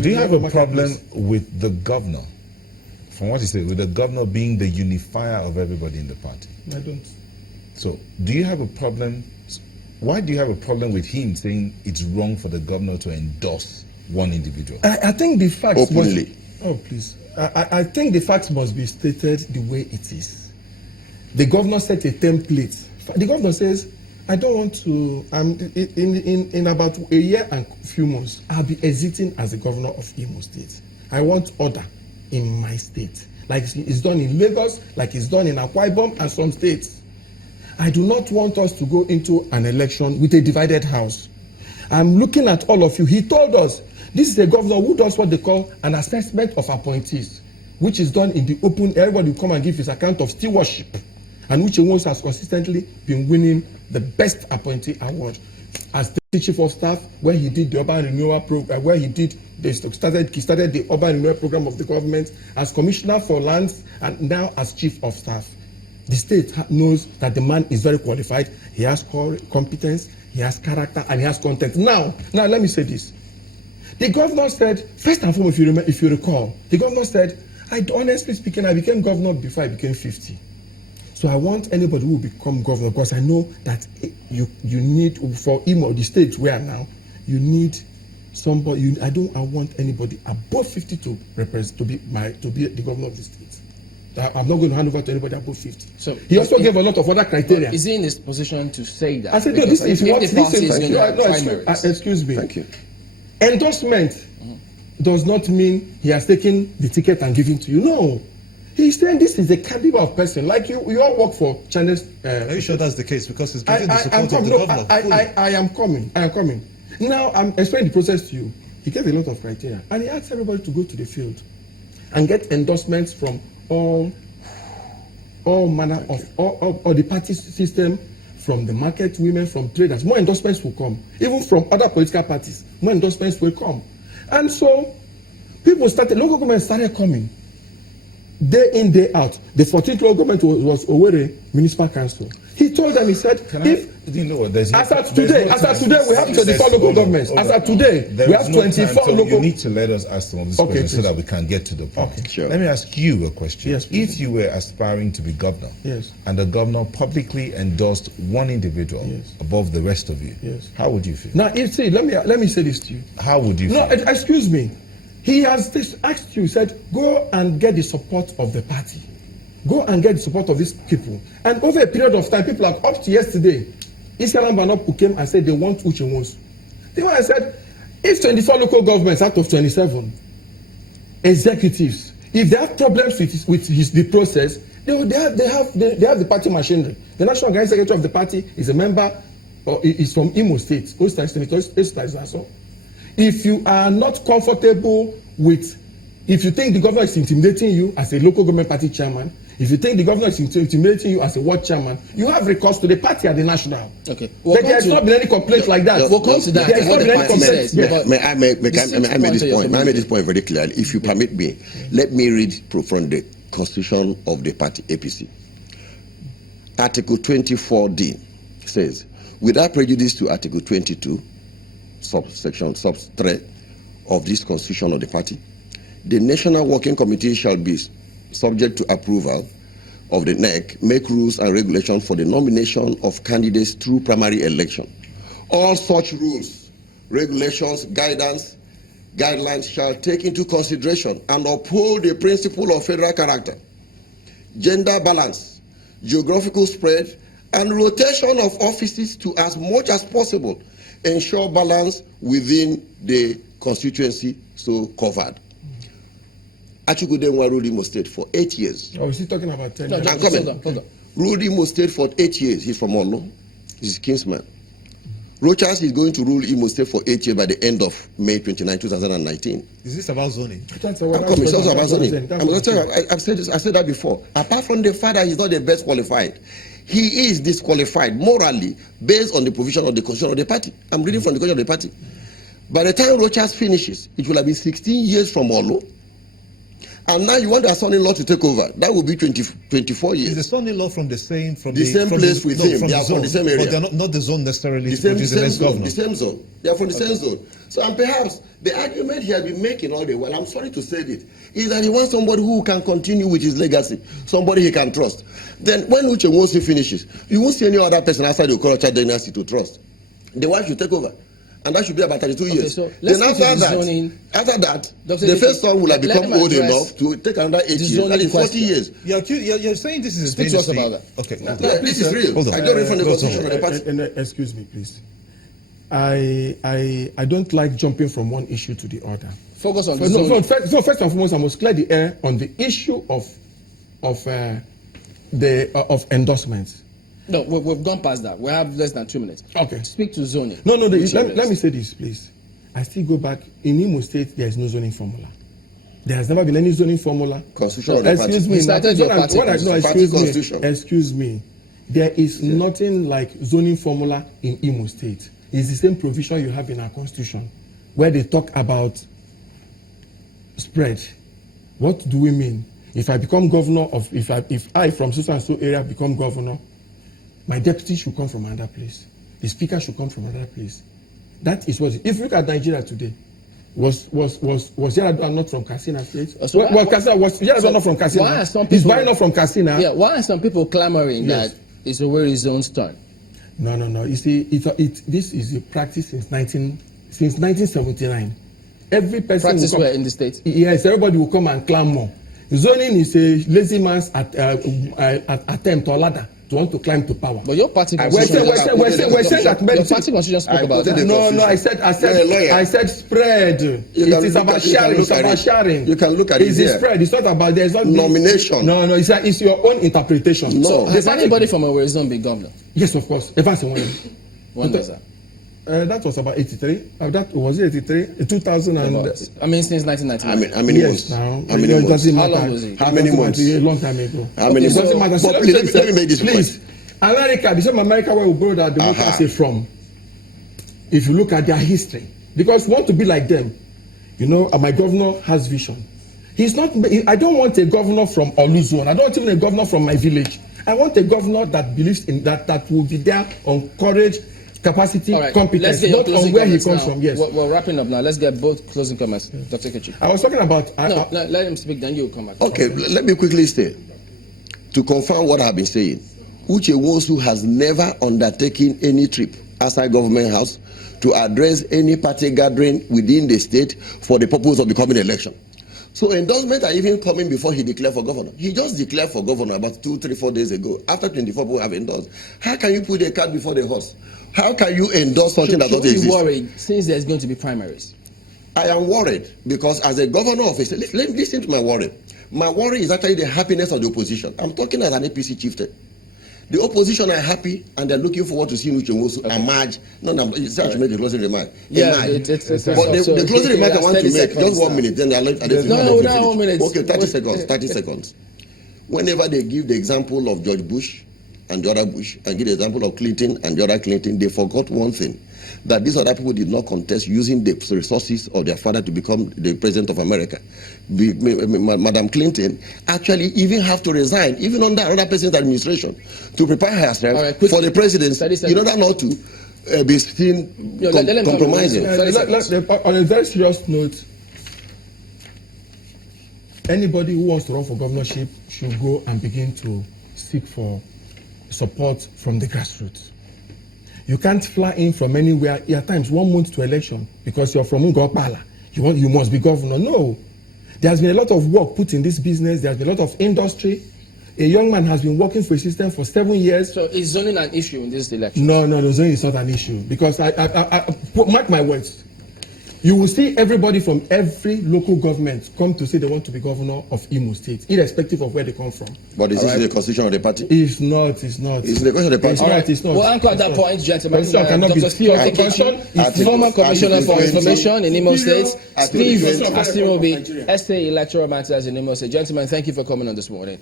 Do you have a problem with the governor? From what you say, with the governor being the unifier of everybody in the party? I don't. So, do you have a problem? Why do you have a problem with him saying it's wrong for the governor to endorse one individual? I think the facts openly. Please. I think the facts must be stated the way it is. The governor set a template. The governor says, I don't want to. In about a year and a few months, I'll be exiting as the governor of Imo State. I want order in my state, like it's done in Lagos, like it's done in Akwa Ibom and some states. I do not want us to go into an election with a divided house. I'm looking at all of you. He told us this is a governor who does what they call an assessment of appointees, which is done in the open. Everybody will come and give his account of stewardship, and which he has consistently been winning the best appointee award. As the chief of staff, where he did the urban renewal program, where he started the urban renewal program of the government, as commissioner for lands, and now as chief of staff. The state knows that the man is very qualified. He has competence, he has character, and he has content. Now let me say this. The governor said, first and foremost, if you recall, the governor said, honestly speaking, I became governor before I became 50. So I want anybody who will become governor, because I know that you need, for Imo, the state where now, you need somebody. I want anybody above 50 to be the governor of the state. I'm not going to hand over to anybody above 50. So he also gave a lot of other criteria. Is he in this position to say that? I said, no, this is what excuse me. Thank you. Endorsement does not mean he has taken the ticket and given to you. No. He's saying this is the caliber of person. Like you all work for channels. Are you sure that's the case? Because it's getting the support of the governor. I am coming. Now I'm explaining the process to you. He gave a lot of criteria, and he asked everybody to go to the field and get endorsements from all manner of all the party system, from the market women, from traders. More endorsements will come. Even from other political parties, more endorsements will come. And so local government started coming. Day in, day out. The 14th local government was Owerri Municipal Council. He told them, he said, as at today, we have 24 local governments. As at today, we have 24 local. You need to let us ask some of these questions so that we can get to the point. Okay. Sure. Let me ask you a question. Yes, if you were aspiring to be governor, yes, and the governor publicly endorsed one individual, yes, above the rest of you, yes, how would you feel? Now, let me say this to you. How would you feel? No, excuse me. He has asked you, said, go and get the support of the party. Go and get the support of these people. And over a period of time, people like up to yesterday, Islam Banop came and said they want Uche Wons. The one I said, if 24 local governments out of 27 executives, if they have problems with the process, they have the party machinery. The national organizing secretary of the party is a member, or is from Imo State. If you are not comfortable with, if you think the governor is intimidating you as a local government party chairman, if you think the governor is intimidating you as a ward chairman, you have recourse to the party at the national. Okay. There has not been any complaint like that. We'll come to that. There has not been any complaint. May I make this point very clearly? If you permit me, let me read from the constitution of the party APC. Article 24D says, without prejudice to Article 22, subsection sub 3 of this constitution of the party, the National Working Committee shall be subject to approval of the NEC, make rules and regulations for the nomination of candidates through primary election. All such rules, regulations, guidelines shall take into consideration and uphold the principle of federal character, gender balance, geographical spread, and rotation of offices to, as much as possible, ensure balance within the constituency so covered. Achukwudenwa ruled Imo State for 8 years. Oh, is he talking about 10 years? I'm coming. Ruled Imo State for 8 years. He's from Olo. He's a kinsman. Rochas is going to rule Imo State for 8 years by the end of May 29, 2019. Is this about zoning? I'm coming. It's also about zoning. I've said this, I said that before. Apart from the fact that he's not the best qualified, he is disqualified morally based on the provision of the constitution of the party. I'm reading from the constitution of the party. By the time Rochas finishes, it will have been 16 years from Olo, And now you want a son-in-law to take over. That will be 24 years. Is the son-in-law from the same place with him? They are from the same area. But they're not the zone necessarily. The same zone. The same zone. They are from the same zone. So, and perhaps the argument he has been making all the while, I'm sorry to say it, is that he wants somebody who can continue with his legacy, somebody he can trust. Then when Uche Nwosu finishes, you won't see any other person outside the Okorocha dynasty to trust. The wife should take over. And that should be about 32 years. So then after that, the first son will have become old enough to take another 8 years. That is 40 years. You're saying this is a Speak to us about that. Okay. This is real. I don't read from the constitution of the party. Excuse me, please. I don't like jumping from one issue to the other. Focus on first and foremost, I must clear the air on the issue of endorsements. No, we've gone past that. We have less than 2 minutes. Okay. Speak to zoning. No. Let me say this, please. I still go back. In Imo State, there is no zoning formula. There has never been any zoning formula. Constitution of the party. Excuse me. There is nothing like zoning formula in Imo State. It's the same provision you have in our constitution, where they talk about spread. What do we mean? If I become governor if I from so and so area become governor, my deputy should come from another place. The speaker should come from another place. That is what. If you look at Nigeria today, was Yaradua not from Katsina State? Was Yaradua not from Katsina? Why are some people? Is Buhari not from Katsina? Yeah. Why are some people clamoring that it's Owerri's own turn? No. You see, this is a practice since 1979. Every person practice where in the state. Yes, everybody will come and clamor. Zoning is a lazy man's attempt or ladder to want to climb to power. But your party constitution spoke about that. No, I said spread. It is about sharing. It's about sharing. You can look at it. It's spread. It's not about there's not nomination. No, it's your own interpretation. No. So has anybody from Owerri's zone been governor? Yes, of course. Evans and when was that? That was about 83. That was it 83? 2000 and... I mean, since 1999. How many yes, months? Now. It doesn't matter. How long was it? How many months? A long time ago. How many months? It doesn't matter. So let me make this please. point. America, the same America where we borrowed our democracy from, if you look at their history, because we want to be like them. You know, my governor has vision. I don't want a governor from Oluzon. I don't want even a governor from my village. I want a governor that believes in that will be there on courage, capacity, competence, not on where he comes from. Yes. We're wrapping up now. Let's get both closing comments. Dr. Kechi. I was talking about... let him speak, then you come back. Okay, let me quickly say, to confirm what I've been saying, Uche Nwosu has never undertaken any trip outside government house to address any party gathering within the state for the purpose of becoming election. So endorsements are even coming before he declared for governor. He just declared for governor about 2, 3, 4 days ago. After 24 people have endorsed. How can you put a cart before the horse? How can you endorse something that doesn't exist? Should you be worried since there's going to be primaries? I am worried because as a governor of a state, listen to my worry. My worry is actually the happiness of the opposition. I'm talking as an APC chieftain. The opposition are happy and they're looking forward to seeing Uche Nwosu emerge. No, I should make the closing remark. Yeah, but the closing remark I want to make, just 1 minute, then I'll let you No, 1 minute. Okay, 30 seconds, 30 seconds. Whenever they give the example of George Bush and the other Bush, and give the example of Clinton and the other Clinton, they forgot one thing, that these other people did not contest using the resources of their father to become the president of America. Madam Clinton actually even have to resign, even under another president's administration, to prepare herself for the presidency, in order not to be seen compromising. On a very serious note, anybody who wants to run for governorship should go and begin to seek for support from the grassroots. You can't fly in from anywhere. At times, 1 month to election because you're from Ngopala. You must be governor. No. There has been a lot of work put in this business. There has been a lot of industry. A young man has been working for a system for 7 years. So is zoning an issue in this election? No, zoning is not an issue. Because mark my words. You will see everybody from every local government come to say they want to be governor of Imo State, irrespective of where they come from. But is this the constitution of the party? It's not. It's the question of the party. It's not. Well, anchor at that point, gentlemen. Dr. Steve Akechi, former commissioner for information in Imo State. Steve Asimobi, SA Electoral Matters in Imo State. Gentlemen, thank you for coming on this morning.